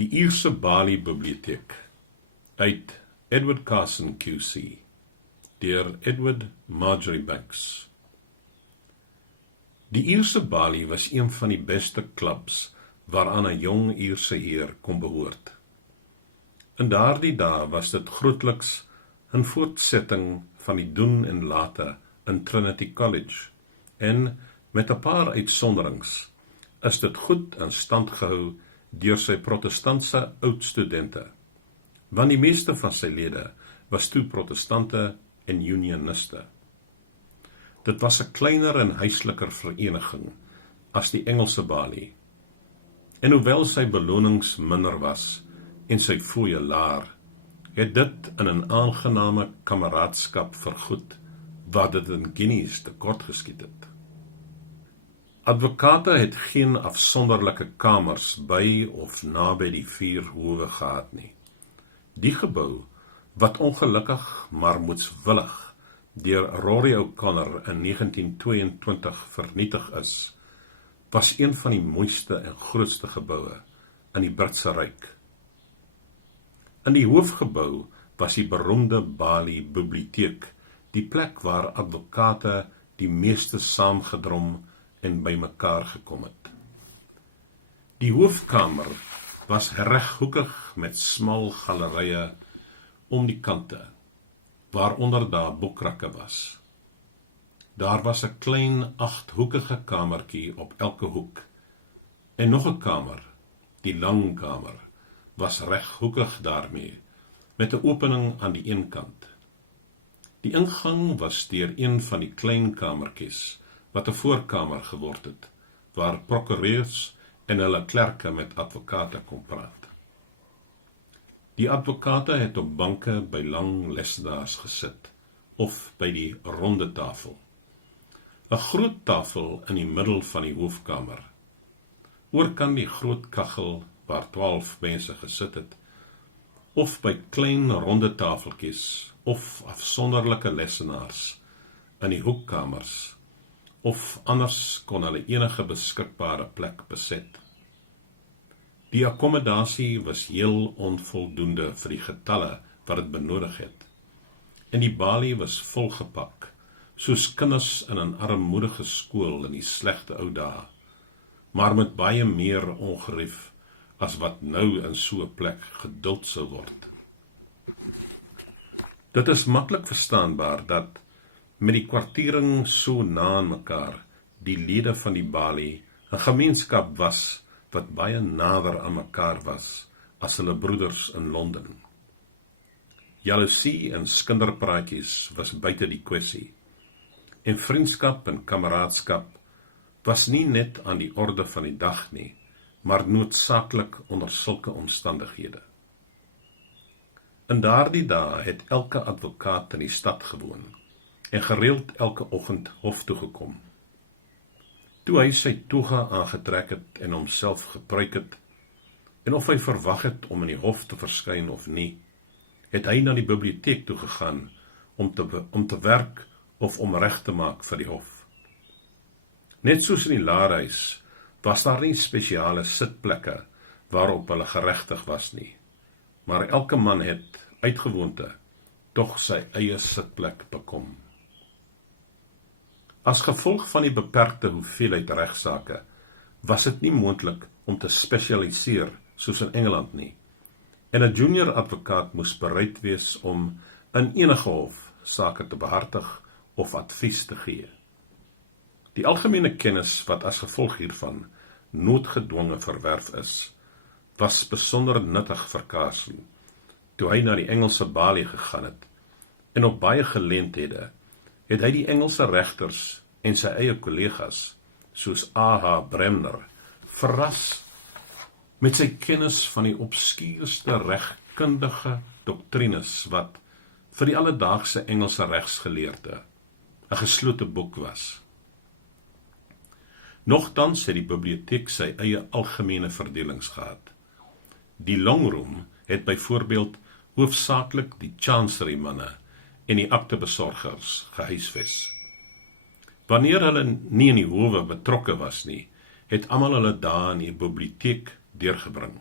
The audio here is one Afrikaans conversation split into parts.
Die Ierse Bali Bibliotheek uit Edward Carson QC deur Edward Marjoribanks. Die Ierse Bali was een van die beste klubs waaraan 'n jong Ierse heer kon behoort. In daardie dae was dit grootliks 'n voortsetting van die doen en late in Trinity College en met 'n paar uitsonderings is dit goed in stand gehou deur sy protestantse oudstudente, want die meeste van sy lede was toe protestante en unioniste. Dit was 'n kleiner en huisliker vereniging as die Engelse Bali, en hoewel sy belonings minder was en sy fooie laer, het dit in 'n aangename kameraadskap vergoed, wat dit in guineas tekort geskiet het. Advokate het geen afsonderlike kamers by of naby die 4 howe gehad nie. Die gebou, wat ongelukkig maar moedswillig deur Rory O'Connor in 1922 vernietig is, was een van die mooiste en grootste geboue in die Britse Ryk. In die hoofgebou was die beroemde Bali Bibliotheek, die plek waar advokate die meeste saamgedrom en bymekaar gekom het. Die hoofkamer was reghoekig met smal galerye om die kante, waaronder daar boekrakke was. Daar was 'n klein 8-hoekige kamertjie op elke hoek, en nog 'n kamer, die lang kamer, was reghoekig daarmee, met 'n opening aan die een kant. Die ingang was deur een van die klein kamertjies, wat 'n voorkamer geword het, waar prokureurs en hulle klerke met advokate kon praat. Die advokate het op banke by lang lesenaars gesit, of by die ronde tafel. 'n groot tafel in die middel van die hoofkamer. Oorkant die groot kaggel waar 12 mense gesit het, of by klein ronde tafeltjies, of afsonderlike lesenaars in die hoekkamers, of anders kon hulle enige beskikbare plek beset. Die akkommodasie was heel onvoldoende vir die getalle wat dit benodig het, en die Bali was volgepak, soos kinders in 'n armoedige skool in die slegte ou dae, maar met baie meer ongerief as wat nou in so 'n plek geduld sou word. Dit is maklik verstaanbaar dat met die kwartiering so na aan mekaar, die lede van die Bali 'n gemeenskap was wat baie nader aan mekaar was as hulle broeders in Londen. Jaloesie en skinderpraatjies was buite die kwessie, en vriendskap en kameraadskap was nie net aan die orde van die dag nie, maar noodsaaklik onder sulke omstandighede. In daardie dae het elke advokaat in die stad gewoon, en gereeld elke oggend hof toe gekom. Toe hy sy toga aangetrek het en homself gepruik het, en of hy verwag het om in die hof te verskyn of nie, het hy na die biblioteek toe gegaan om te werk of om reg te maak vir die hof. Net soos in die laarhuis was daar nie spesiale sitplekke waarop hulle geregtig was nie, maar elke man het uitgewoonte tog sy eie sitplek bekom. As gevolg van die beperkte hoeveelheid regsaake, was dit nie moontlik om te spesialiseer soos in Engeland nie, en 'n junior advokaat moes bereid wees om in enige hof sake te behartig of advies te gee. Die algemene kennis wat as gevolg hiervan noodgedwonge verwerf is, was besonder nuttig vir Carson, toe hy na die Engelse Bali gegaan het, en op baie geleenthede het hy die Engelse regters en sy eie kollegas, soos A.H. Bremner, verras met sy kennis van die obskuurste regkundige doktrines wat vir die alledaagse Engelse regsgeleerde 'n geslote boek was. Nogtans het die biblioteek sy eie algemene verdelings gehad. Die longroom het byvoorbeeld hoofsaaklik die chancery manne en die aktebesorgers gehuisves. Wanneer hulle nie in die howe betrokke was nie, het almal hulle dae in die biblioteek deurgebring.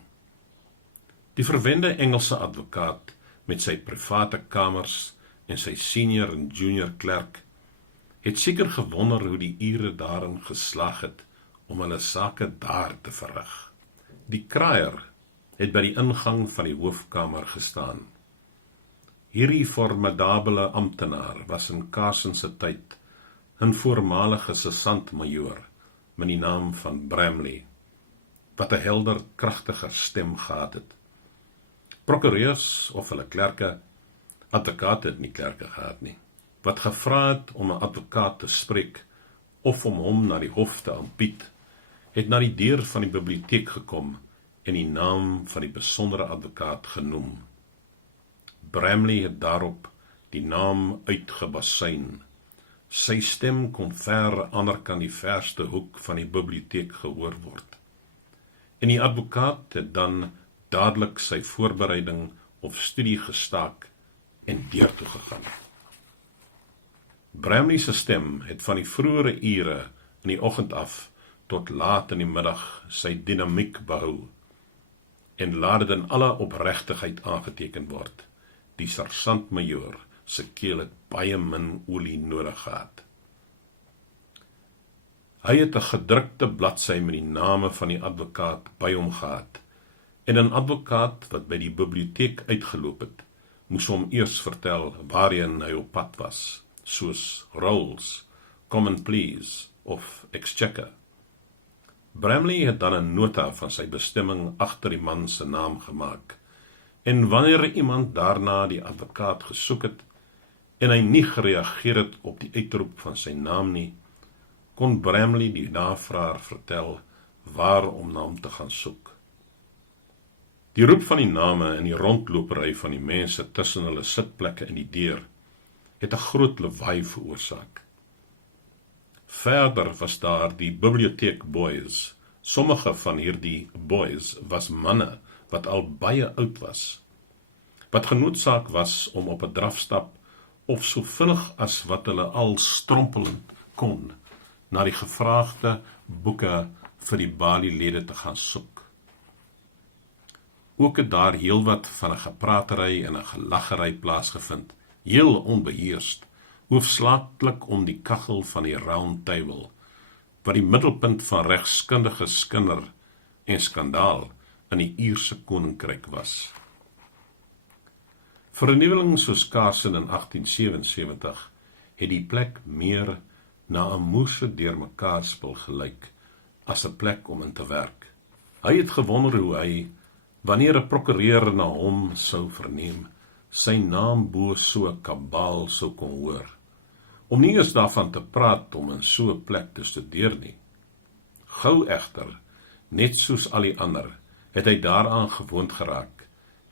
Die verwende Engelse advokaat met sy private kamers en sy senior en junior klerk het seker gewonder hoe die ure daarin geslaag het om hulle sake daar te verrig. Die kraaier het by die ingang van die hoofkamer gestaan. Hierdie formidabele amptenaar was in Carson se tyd 'n voormalige sergeant-majoor met die naam van Bramley, wat 'n helder, kragtiger stem gehad het. Prokureurs of hulle klerke, advokate het nie klerke gehad nie, wat gevra het om 'n advokaat te spreek of om hom na die hof te aanbied, het na die deur van die biblioteek gekom en die naam van die besondere advokaat genoem. Bramley het daarop die naam uitgebasuin. Sy stem kon ver ander kan die verste hoek van die biblioteek gehoor word. En die advokaat het dan dadelik sy voorbereiding of studie gestaak en deur toe gegaan. Bramley se stem het van die vroeëre ure in die oggend af tot laat in die middag sy dinamiek behou en laat dit in alle opregtigheid aangeteken word. Die sergeant-majoor se keel het baie min olie nodig gehad. Hy het 'n gedrukte bladsy met die name van die advokaat by hom gehad, en 'n advokaat wat by die biblioteek uitgeloop het, moes hom eers vertel waarheen hy op pad was, soos Rolls, Common Pleas of Exchequer. Bramley het dan 'n nota van sy bestemming agter die man se naam gemaak, en wanneer iemand daarna die advokaat gesoek het, en hy nie gereageer het op die uitroep van sy naam nie, kon Bramley die navraer vertel waar om na hom te gaan soek. Die roep van die name en die rondlopery van die mense tussen hulle sitplekke in die deur het 'n groot lawaai veroorsaak. Verder was daar die biblioteek boys. Sommige van hierdie boys was manne wat al baie oud was, wat genoodsaak was om op 'n drafstap of so vinnig as wat hulle al strompelend kon na die gevraagde boeke vir die balielede te gaan soek. Ook het daar heelwat van 'n gepratery en 'n gelaggery plaasgevind, heel onbeheerst, hoofsaaklik om die kaggel van die Round Table, wat die middelpunt van regskundige skinder en skandaal in die Ierse koninkryk was. Vernuweling soos Carson in 1877 het die plek meer na 'n moerse deurmekaarspel gelyk as 'n plek om in te werk. Hy het gewonder hoe hy, wanneer 'n prokureur na hom sou verneem, sy naam bo so 'n kabaal sou kon hoor, om nie eens daarvan te praat om in so 'n plek te studeer nie. Gou egter, net soos al die ander, het hy daaraan gewoond geraak,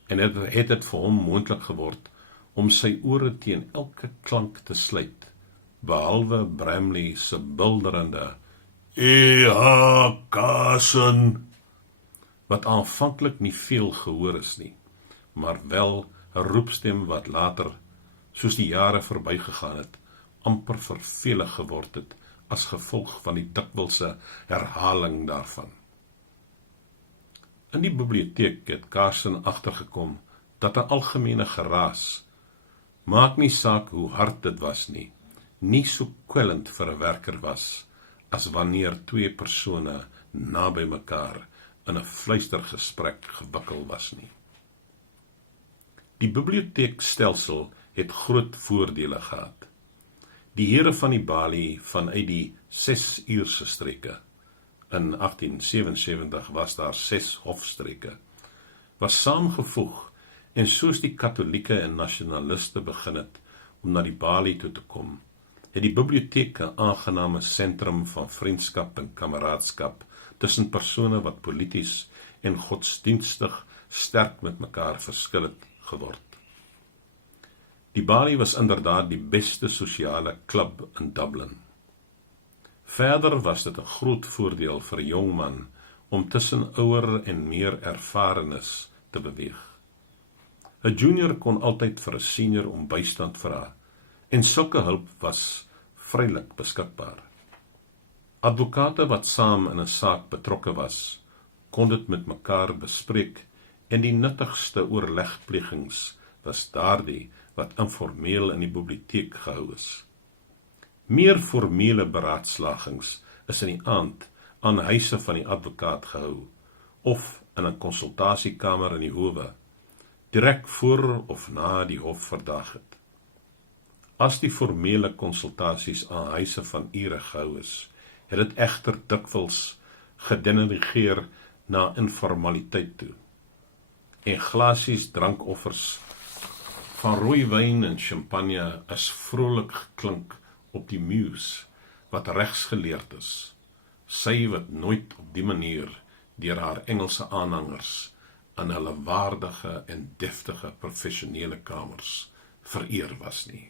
en het dit vir hom moontlik geword om sy ore teen elke klank te sluit, behalwe Bramley se bulderende Carson, wat aanvanklik nie veel gehoor is nie, maar wel 'n roepstem wat later, soos die jare verbygegaan het, amper vervelig geword het as gevolg van die dikwelse herhaling daarvan. In die biblioteek het Carson agtergekom dat 'n algemene geraas, maak nie saak hoe hard dit was nie so kwellend vir 'n werker was, as wanneer twee persone naby mekaar in 'n fluistergesprek gewikkel was nie. Die biblioteekstelsel het groot voordele gehad. Die here van die balie vanuit die 6 Ierse streke, in 1877 was daar 6 hofstreke, was saamgevoeg, en soos die Katolieke en nasionaliste begin het om na die balie toe te kom, het die biblioteek 'n aangename sentrum van vriendskap en kameraadskap tussen persone wat polities en godsdienstig sterk met mekaar verskil het geword. Die balie was inderdaad die beste sosiale klub in Dublin. Verder was dit 'n groot voordeel vir 'n jong man om tussen ouer en meer ervarenes te beweeg. 'n Junior kon altyd vir 'n senior om bystand vra, en sulke hulp was vrylik beskikbaar. Advokate wat saam in 'n saak betrokke was, kon dit met mekaar bespreek en die nuttigste oorlegplegings was daardie wat informeel in die biblioteek gehou is. Meer formele beraadslagings is in die aand aan huise van die advokaat gehou, of in 'n konsultasiekamer in die howe, direk voor of na die hof verdag het. As die formele konsultasies aan huise van ure gehou is, het dit egter dikwels gedirigeer na informaliteit toe. En glasies drankoffers van rooiwyn en champagne is vrolik geklink op die muus, wat regsgeleerd is, sy wat nooit op die manier deur haar Engelse aanhangers in hulle waardige en deftige professionele kamers vereer was nie.